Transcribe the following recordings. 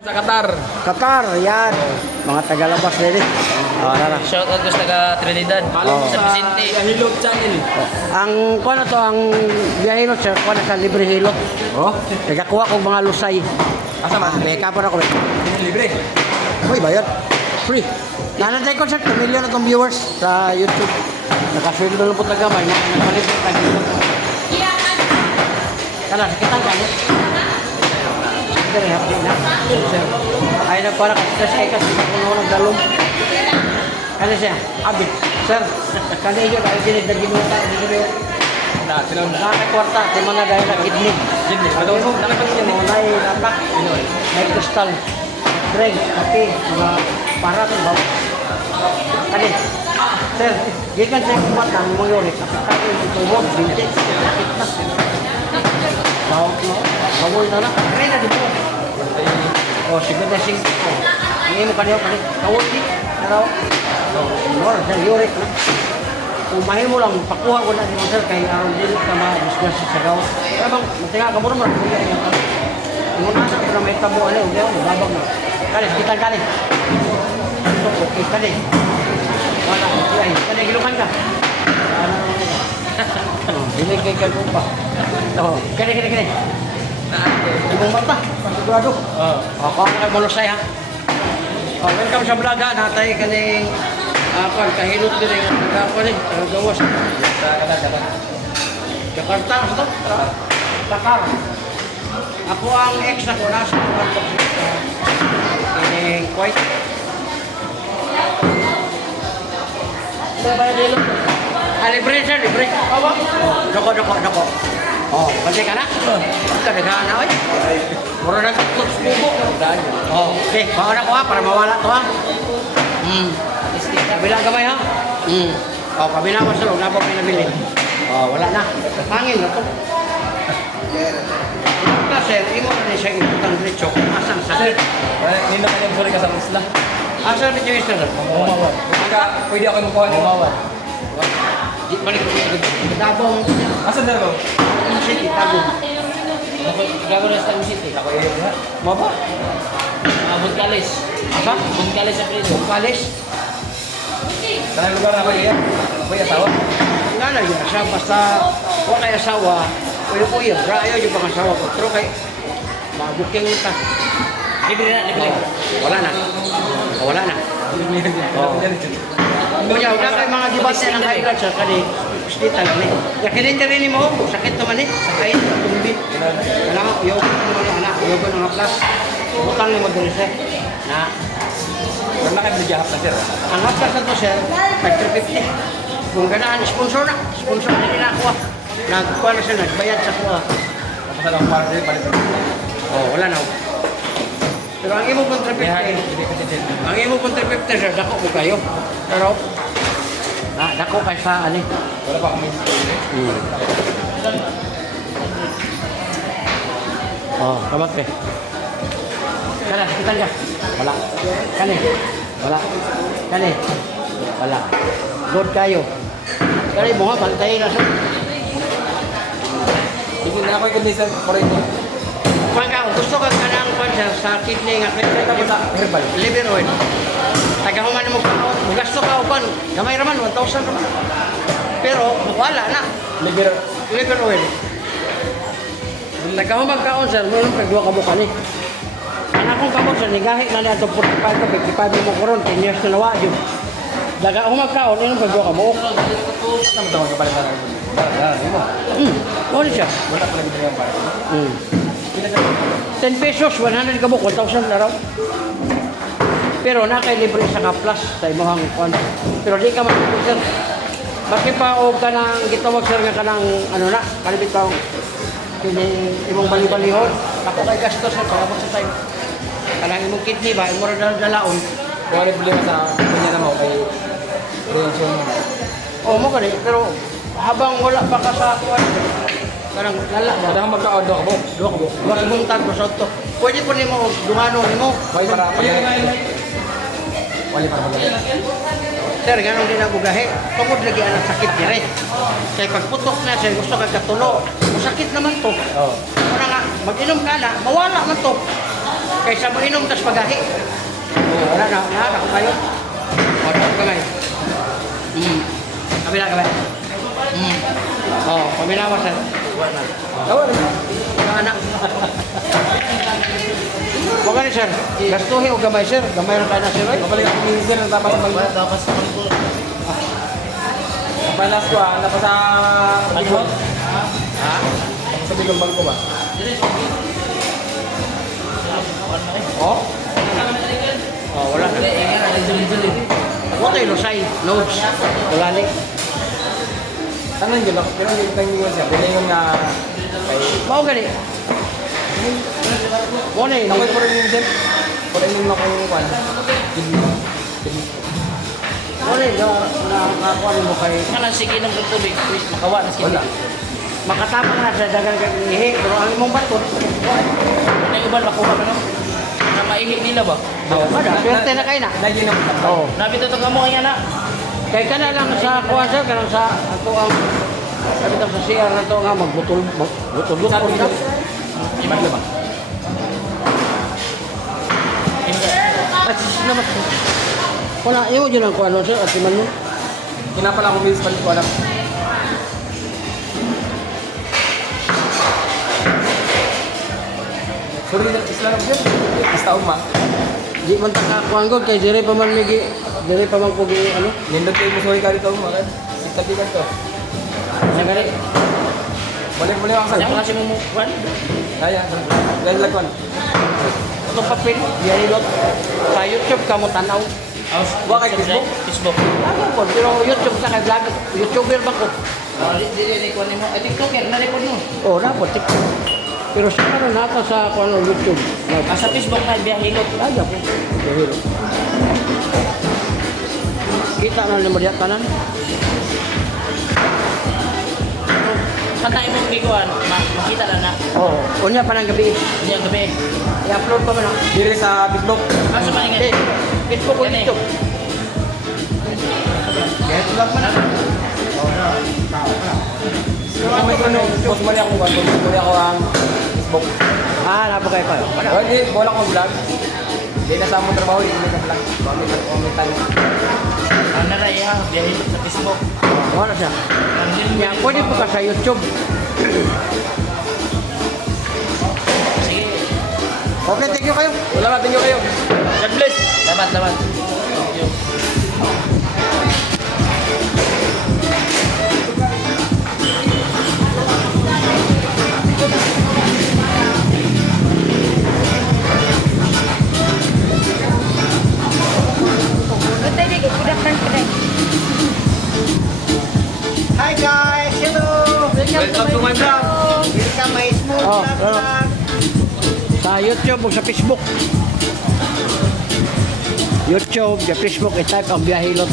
Sa Qatar. Qatar, yan. Mga tagalabas din. Nara. Shout out ko sa taga Trinidad. Follow mo Sa sa Vicente. Hilot Channel. Ang kuno to ang biyahilot sir, kuno sa libre hilot. Oh, Nagakuha ko mga lusay. asa man? Beka pa ako. Libre. Uy, bayad. Free. Nanantay ko sir, 2 million itong viewers sa YouTube. Nakasweldo lang po tagamay. Nagpalit po tagamay. Kala, sakitan ka. Dari hapdi na. Sir. Ay nagpara ka kasi kasi kuno nagdalom. Kani siya, abit. Sir, kani iyo dahil dinid na ginuta dito. Na, sila na. Sa kwarta, di man na dahil na kidney. Jimmy, madosog na kapag yan. May napak, may kristal, drink, kape, mga parat, bawa. Kani, sir, gikan sa yung batang mo yun, kami yung tubog, vintage, sakit na. Bawag mo, bawoy na lang. Kaya na dito. O, sige na sing. Hindi mo kanyo, kawal di. Naraw. Nor, sir, yurik na. Kung mahimo lang, pakuha ko na di mo, sir, kay aron din ka ma-discuss sa gaw. Kaya bang, matinga ka mo naman, kuya yung kami. Ingon na, pero may tabo, ano, babag na. Kani, kita kani. So, okay, kani. Wala, okay, kani, gilukan ka. Dili kay kalbo pa. Oh, kani. Ibong mata, sigurado. Ako ang malusay ha. Welcome sa vlog ha. Natay kaning kahilot din yung nagkakon eh. Gawas. Sa Qatar. Jakarta, ito? Dakar. Ako ang ex na ko nasa Jakarta. Kining Kuwait. Ano ba dilo? Libre sir, libre. Doko. Oh, kasi ka na? Kadaghan na, oy. Mura na tutok subo. Oh, okay. Bawa na ko ha, para mawala to ha. Kabila gamay ha. Oh, kabila ko sa loob, napang pinabili. Oh, wala na. Hangin na to. Sir, imo na siya itutang diretso. Asang sakit. Nino ka niyang sorry ka sa isla. Asang diretso yung sir? Umawad. Pwede ako makuha niyo. Umawad. Balik ko Tabong. Asa na ba? City, Tabong. Gago na sa City. Ako yun ha. Maba? Bunkales. Asa? Bunkales sa Prison. Kalis? Kanang lugar na ako yan. Ako yung asawa. Nga na yun. Siya basta wala kay asawa. Uyo-uyo. Ayaw yung mga asawa ko. Pero kay mabuking ta. Libre na, libre. Wala na. Wala na. Kuya, wala kayo mga debate ng high blood sir. Kani, hospital lang eh. Yakin rin mo, sakit naman eh. Sakit, tumbi. Wala nga, uyogo naman anak. Uyogo na nga plus. Butang ni mo doon sir. Na, Wala na kayo bilyahap na sir. ang haplas na to sir, 550. Kung ganaan, sponsor na. Sponsor na nila Nagkuha na sila, nagbayad sa kuha. Tapos na lang para sa'yo, palit. Oh, wala na. Pero ang imo kontra 50, ang imo kontra 50 sir, dako mo kayo. Pero, dako kayo sa ano. Wala pa kami. Oh, kamat ka. Kana, sakitan ka. Wala. Kani. Wala. Kani. Wala. Good kayo. Kani mo nga, bantayin na sir. Sige na ako yung sa Corrento. Kung gusto ka kanang sir, sa kidney nga Herbal. liver oil. Tagahuman mo ka, gasto ka upan. Gamay raman, 1,000 raman. Pero, wala na. Liver oil. Nagkahumag kaon sir, mo lang pagduwa ka mo kani. Anak kong kamot sir, nigahi na niya ito 45 ka, 55 mo koron, 10 years na nawa yun. Nagkahumag kaon, yun ang pagduwa ka mo. Ano mo tawag palit na? Wala siya. Wala pala dito yung palit. 10 pesos, 100 ka mo, 1,000 na raw. Pero nakay libre sa ka-plus sa imuhang kwan. Pero di ka matulog sir. Bakit pa o ka nang gitawag sir nga ka nang ano na, kalibit pa kini imong bali-balihon. Ako kay gastos sir, para mo sa time. Kanang imong kidney ba, imong dalaon. Kung ano yung problema sa kanya naman kay reaction mo. O mo kani, pero habang wala pa ka sa kwan, kanang lala ba? Kada magka-odd ako po. Duha ka mo. Wala mong tag sa auto. Pwede po nimo duhano nimo. Wali para Wali para magalit. Sir, ganun din ang bugahe. Tungkol lagi ang sakit dire. Kaya pagputok na siya, gusto ka katulo. Masakit naman to. Oo. Kung nga, mag-inom ka na, mawala man to. Kaysa mo inom, tas pagahi. Wala na, ako kayo. Wala ko kamay. Kabila, kabila. Kabila mo, sir. Wala. Anak. Wag ni sir. Gastuhi o gamay sir. Gamay ra kay na sir. Mabalik ako minsan ng tapas ng bangko. Tapos sa bangko. Palas ko tapos sa Bangko? Ha? Sa bigong bangko ba? Oh? Oh, wala. Wala tayo lusay. Notes. Wala ni. Tanong yun ako. Pero hindi ko yun siya. Bilingon nga kay... Mao gani. Wala ni. Nakoy ko rin yun din. Kung rin yung nakoy yung kwan. Wala ni. Nakakuha mo kay... Kanan sige ng tubig. Please, makawa na sige. Wala. Makatama na sa dagan kay ihi. Pero ang imong bato. Ano yung uban makuha ka no? Na maihi nila ba? Oh, kada. Swerte na kayo na. Lagi na mo. Oh. Nabito to kamo kanya na. Kay kana lang sa kuha sir. Kanang sa ato ang... Sabi sa CR na to nga magbutol. Magbutol. Sabi nila. Iman ba? At naman. Wala. Iyon yun ang kuha no sir. At siman mo. Kinapala ko minsan ko alam. Sorry na isla lang din. Basta uma. Di man ta kakuha god kay dire pa man lagi. Dire pa man ko gi ano. Nindot kayo mo sorry ka dito uma kan. Sitabigan to. Nagari. Balik ang Kanya sa. kasi mo kwan. Kaya. Dahil lagwan. Itong papel, diyanilot. Sa YouTube ka mo tanaw. Wa kay Facebook? Facebook. Ano po, pero YouTube sa kay vlog. YouTuber ba ko? Dili ko nimo. Ay TikToker na record mo. Oo, na po, TikTok. Pero sa karon nata sa kung ano, YouTube. Sa Facebook na biyahilot. Lagi po. Dihiro. Kita na naman diya tanan. Kanta imong gikuan, makita na na. Oo. Unya pa ng gabi. Niya gabi. I-upload pa man ako. Diri sa Facebook. Asa man nga? Eh, Facebook o Yan eh. YouTube. Kaya vlog man. Kung may kuno, post mo niya ako kung post mo niya ako ang Facebook. Ah, napa kayo pa. Wala. Well, di bola ko vlog. Di na sa among trabaho, di na vlog. Comment tayo. Ang naraya biyahilot sa Facebook. Wala siya. Yan, pwede po ka sa YouTube. Sige. Okay, thank you kayo. Salamat din kayo. God bless. Salamat. Thank you. Hi guys! Hello! Welcome to my vlog. Welcome my small vlog. Sa YouTube o sa Facebook. YouTube, sa Facebook, i-type ang Biyahilot.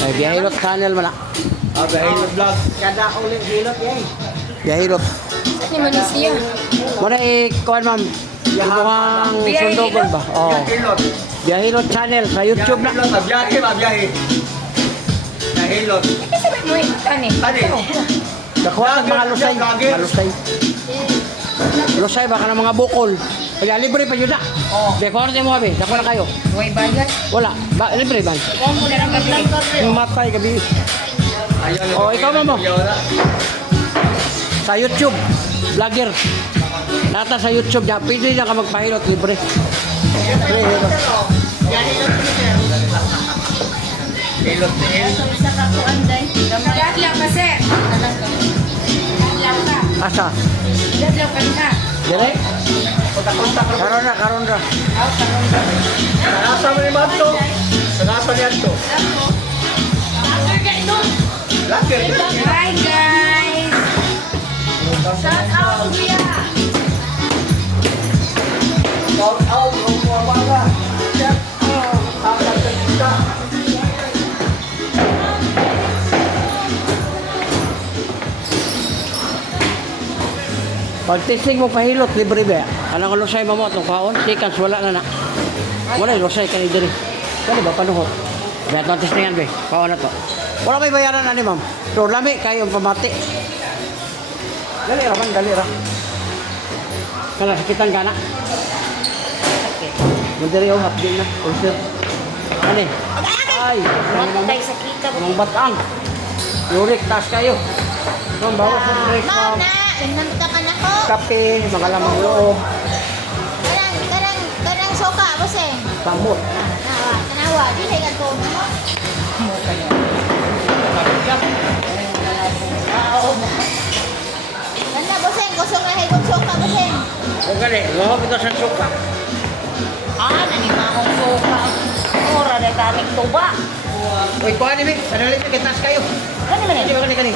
Ay, Biyahilot channel man na. Bihilot vlog. Kada ulit hilot yan. Biyahilot. Ni Malaysia. Muna i-kuhan ma'am. Ibuhang Biyahilot? sundogon ba? Oo. Bihilot. Biyahilot channel sa YouTube na. Biyahe. Bihilot. Kasi ba mo ani? Kakuha ng mga lusay. Mga lusay. Lusay baka ng mga bukol. Kaya libre pa yun na. Bekuha mo kami. Dako na kayo. Way bayad. Wala. Libre ba? Kung mo na gabi. Matay gabi. Oh, ikaw mo. Sa YouTube, vlogger. Nata sa YouTube niya, pwede na ka magpahilot, libre. Libre, Bihilot. Sa kapuan day. Dadlaw ka sir. Dadlaw ka. Asa? Dadlaw ka. Dire? Karon na. Nasa mo ni Mato. Nasa ni Anto. Lager. Hi guys. Shout out Kuya. Shout out mga mga. Chef. Pag testing mo pahilot, libre ba? Anong lusay mo itong kaon? Seconds, wala na. Wala, lusay ka ni diri. Kani ba, panuhot? Kaya itong testingan ba? Kaon na to. Wala may bayaran na ni ma'am. So, lami kayo pamati. Dali ra. Kana sakitan ka na. Mandiri yung hapdi na. Ulcer. Ano eh? Ay, Matay sa kita. mga batang. Uric, taas kayo. Ma'am, bawas sa break, Ma'am ma'am. na, nantakan ako. Kape, mga lamang loob, Karang soka, buseng. samot. Tanawa, di na yan po. Ganda, buseng. Kusong na higong soka, buseng. O gali, mga kita sa suka. Nanimahong soka. Ora na kaming tuba. Uy, kuha ni Mick. Kadali Mick, taas kayo. Kani man Hindi ba kani?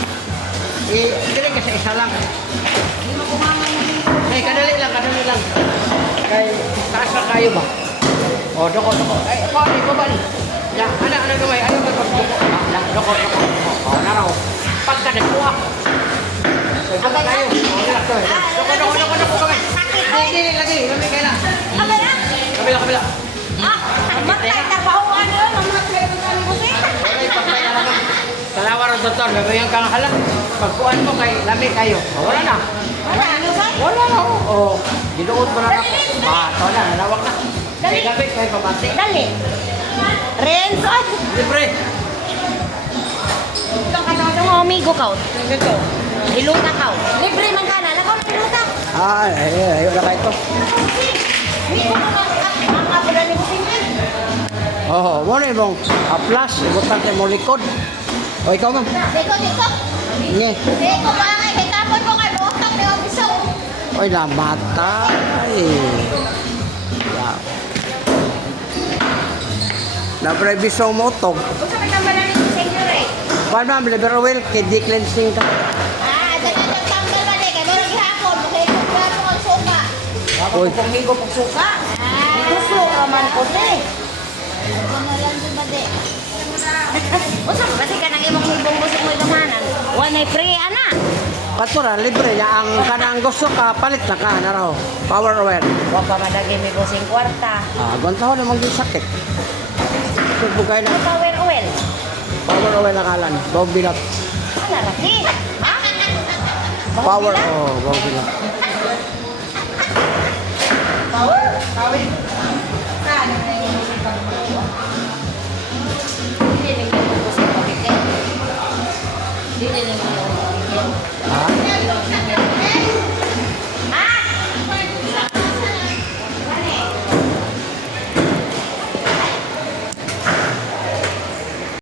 Dili kasi isa lang. Ay, kadali lang. Kay, taas na kayo ba? O, doko. Ay, kuha ni, kuha ni. Ya, anak gamay. Ayaw ba pagdoko? Doko. O, naraw. Pagka nagkuha. Doko kayo. O, relax to. Doko kami. Dili, lagi. Lami kayo lang. Kabila. Matay, tapahuan na. Mamatay na kami, buseng. Salawa rin doktor, babayan kang halang. Pagkuhan mo kay lami kayo. O, wala na. Wala na. O, ginuot mo na ako. Ito na, nalawak na. Kay gabi, kay pabati. Dali. Renzo. Libre. Itong amigo ka. Iluta ka. Libre man ka na. Lakaw na iluta. Ayaw na kayo ito. Ang kapula ni buseng. Oo, mo na ibang plus, ibutan kayo mo likod. O, ikaw ma'am. Deko. Nye. Deko ba nga. Kay tapon mo kay buhok ni obiso. Oy, namatay. Yeah. Naprebiso mo ito. Gusto ka tambalan ni buseng nyo rin. Paano ma'am, liver oil, kidney cleansing ka. Dagan ang tambal ba di. Kay murag gihapon. Kay kumplato ang soka. Uy, Paghigo pag suka. Gusto naman ko ni. Ano na lang din ba di? Usa ka kasi kanang imong hibong busing mo igamanan. Wa may pre ana. katura, libre niya. Ang kanang gusto ka, palit na ka, naraw. Power oil. Wa pa madagi mi busing kwarta. Gantaw naman yung sakit. Sugbugay na. Power oil. Power oil na kalan. Bobilap. Ana laki. Ha? Power, bobilap. Power. Saan na yung Dili ning busing pakitin. Dili ning Ha? Ah!